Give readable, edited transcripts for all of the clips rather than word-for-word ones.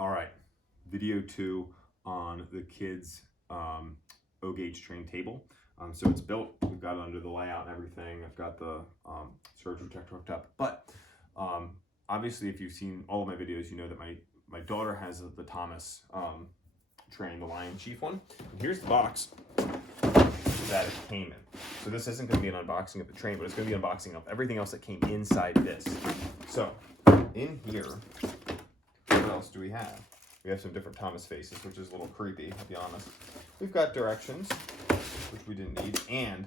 All right, video 2 on the kids' O-gauge train table. So it's built, we've got it under the layout and everything. I've got the surge protector hooked up. But obviously, if you've seen all of my videos, you know that my daughter has the Thomas train, the Lion Chief one. And here's the box that it came in. So this isn't going to be an unboxing of the train, but it's going to be an unboxing of everything else that came inside this. So in here, what else do we have? We have some different Thomas faces, which is a little creepy, I'll be honest. We've got directions, which we didn't need, and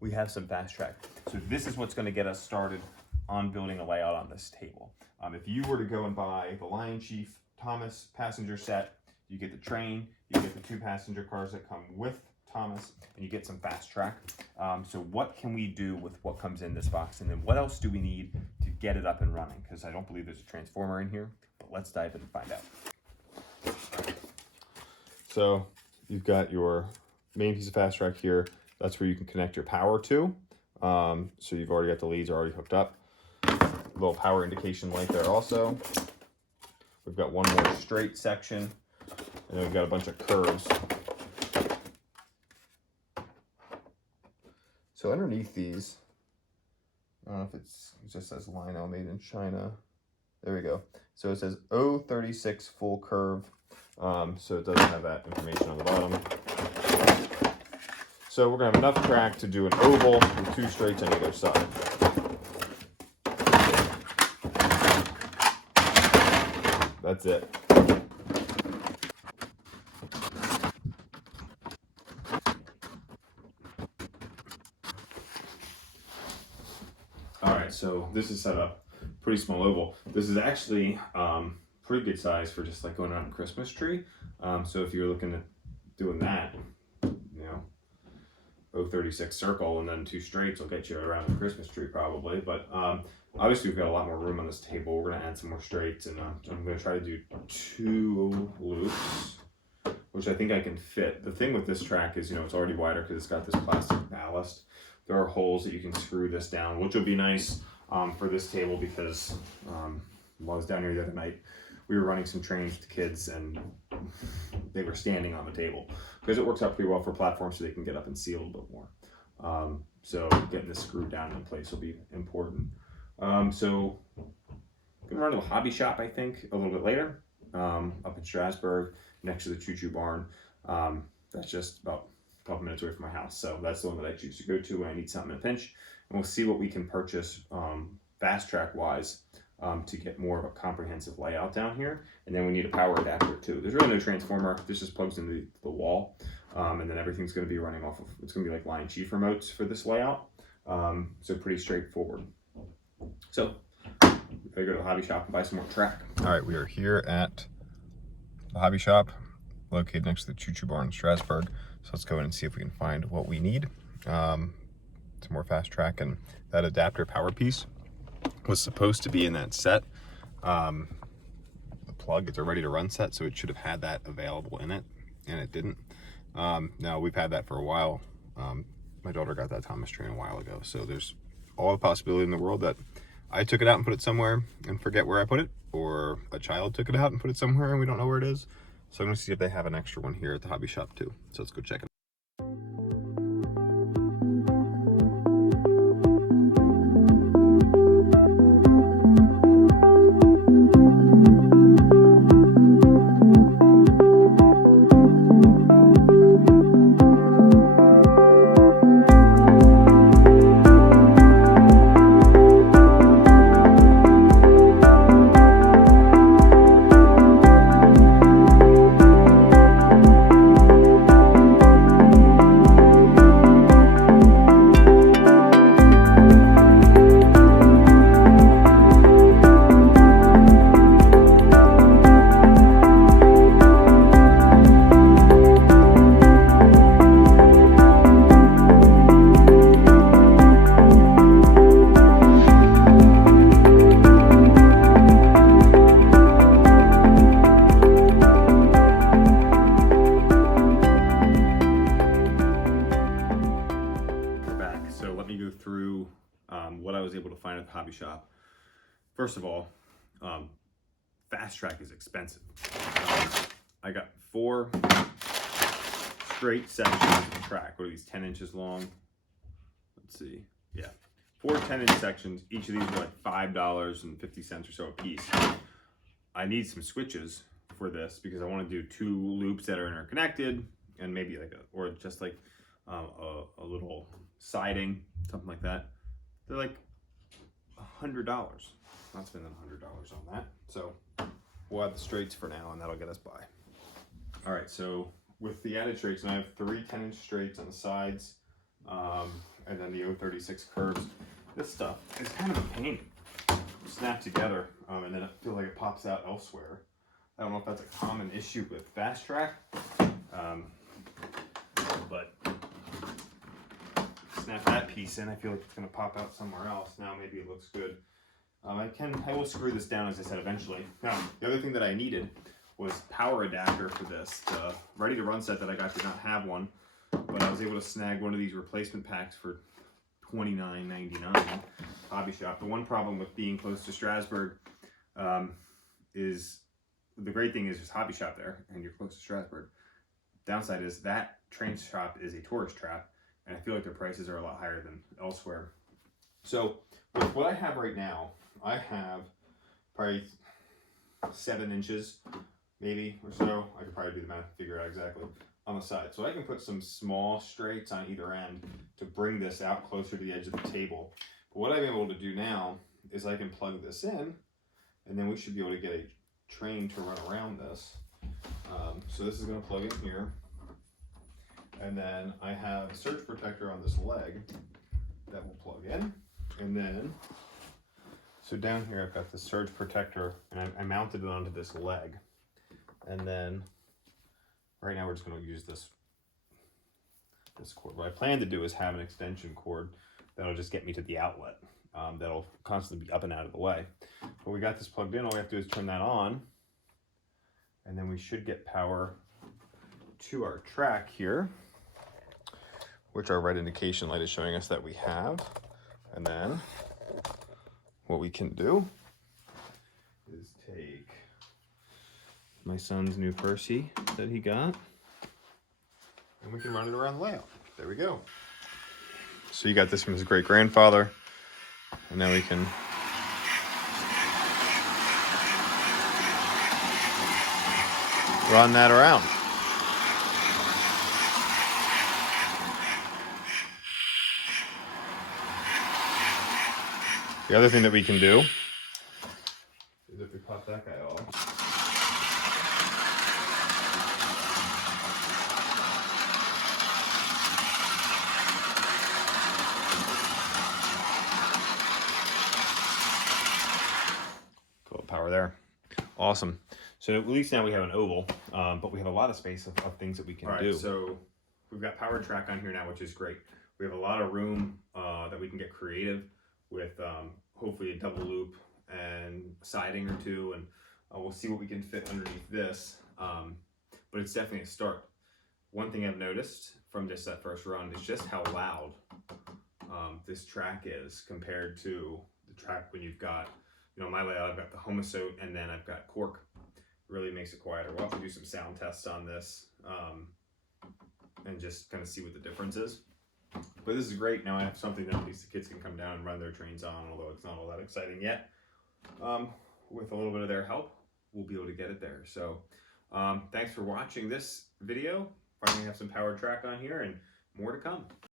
we have some Fastrack. So this is what's going to get us started on building a layout on this table. If you were to go and buy the Lion Chief Thomas passenger set, you get the train, you get the 2 passenger cars that come with Thomas, and you get some Fastrack. So what can we do with what comes in this box, and then what else do we need to get it up and running? Because I don't believe there's a transformer in here, but let's dive in and find out. So you've got your main piece of Fastrack here. That's where you can connect your power to. So you've already got the leads already hooked up. Little power indication light there also. We've got one more straight section, and then we've got a bunch of curves. So underneath these, I don't know if it just says Lino made in China. There we go. So it says 036 full curve. So it doesn't have that information on the bottom. So we're gonna have enough track to do an oval with 2 straights on either side. That's it. All right, so this is set up pretty small oval. This is actually pretty good size for just like going around a Christmas tree. So if you're looking at doing that, you know, 036 circle and then 2 straights will get you around the Christmas tree probably. But obviously we've got a lot more room on this table. We're gonna add some more straights, and I'm gonna try to do 2 loops, which I think I can fit. The thing with this track is, you know, it's already wider because it's got this plastic ballast. There are holes that you can screw this down, which will be nice for this table, because while I was down here the other night, we were running some trains with the kids and they were standing on the table, because it works out pretty well for platforms so they can get up and see a little bit more. So getting this screwed down in place will be important. So I'm gonna run to a hobby shop, I think, a little bit later, up in Strasbourg, next to the Choo Choo Barn. That's just about a couple minutes away from my house. So that's the one that I choose to go to when I need something in a pinch. And we'll see what we can purchase Fastrack wise to get more of a comprehensive layout down here. And then we need a power adapter too. There's really no transformer. This just plugs into the wall. And then everything's gonna be running off of, it's gonna be like Lion Chief remotes for this layout. So pretty straightforward. So we better go to the hobby shop and buy some more track. All right, we are here at the hobby shop located next to the Choo Choo Barn in Strasbourg. So let's go in and see if we can find what we need. Some more Fastrack, and that adapter power piece was supposed to be in that set. The plug, it's a ready to run set, so it should have had that available in it, and it didn't. Now we've had that for a while. My daughter got that Thomas train a while ago, so there's all the possibility in the world that I took it out and put it somewhere and forget where I put it, or a child took it out and put it somewhere and we don't know where it is. So I'm gonna see if they have an extra one here at the hobby shop too. So let's go check it out. what I was able to find at the hobby shop. First of all, Fastrack is expensive. I got 4 straight sections of track. What are these, 10 inches long? Let's see. Yeah, 4 10-inch sections. Each of these are like $5.50 or so a piece. I need some switches for this because I want to do 2 loops that are interconnected, and maybe like or just like a little siding, something like that. They're like $100. Not spending $100 on that. So we'll have the straights for now, and that'll get us by. All right, so with the added straights, and I have 3 10-inch straights on the sides, and then the 036 curves. This stuff is kind of a pain to snap together, and then I feel like it pops out elsewhere. I don't know if that's a common issue with Fastrack, but snap that piece in, I feel like it's going to pop out somewhere else. Now maybe it looks good. I will screw this down, as I said, eventually. Now, the other thing that I needed was power adapter for this. The ready to run set that I got did not have one, but I was able to snag one of these replacement packs for $29.99 Hobby Shop. The one problem with being close to Strasbourg is, the great thing is there's Hobby Shop there and you're close to Strasbourg. Downside is that train shop is a tourist trap, and I feel like their prices are a lot higher than elsewhere. So with what I have right now, I have probably 7 inches maybe or so. I could probably do the math and figure it out exactly on the side. So I can put some small straights on either end to bring this out closer to the edge of the table. But what I'm able to do now is I can plug this in, and then we should be able to get a train to run around this. So this is going to plug in here, and then I have a surge protector on this leg that will plug in, and then so down here I've got the surge protector, and I mounted it onto this leg, and then right now we're just going to use this cord. What I plan to do is have an extension cord that'll just get me to the outlet. That'll constantly be up and out of the way. But we got this plugged in. All we have to do is turn that on, and then we should get power to our track here, which our red indication light is showing us that we have. And then what we can do is take my son's new Percy that he got, and we can run it around the layout. There we go. So you got this from his great-grandfather, and now we can run that around. The other thing that we can do is if we pop that guy off, power there. Awesome. So at least now we have an oval, but we have a lot of space of things that we can do. So we've got power track on here now, which is great. We have a lot of room that we can get creative with, hopefully a double loop and siding or two, and we'll see what we can fit underneath this. But it's definitely a start. One thing I've noticed from just that first run is just how loud this track is compared to the track when you've got, you know, my layout, I've got the Homosote and then I've got cork. It really makes it quieter. We'll have to do some sound tests on this and just kind of see what the difference is. But this is great. Now I have something that at least the kids can come down and run their trains on, although it's not all that exciting yet. With a little bit of their help, we'll be able to get it there. So thanks for watching this video. Finally have some power track on here and more to come.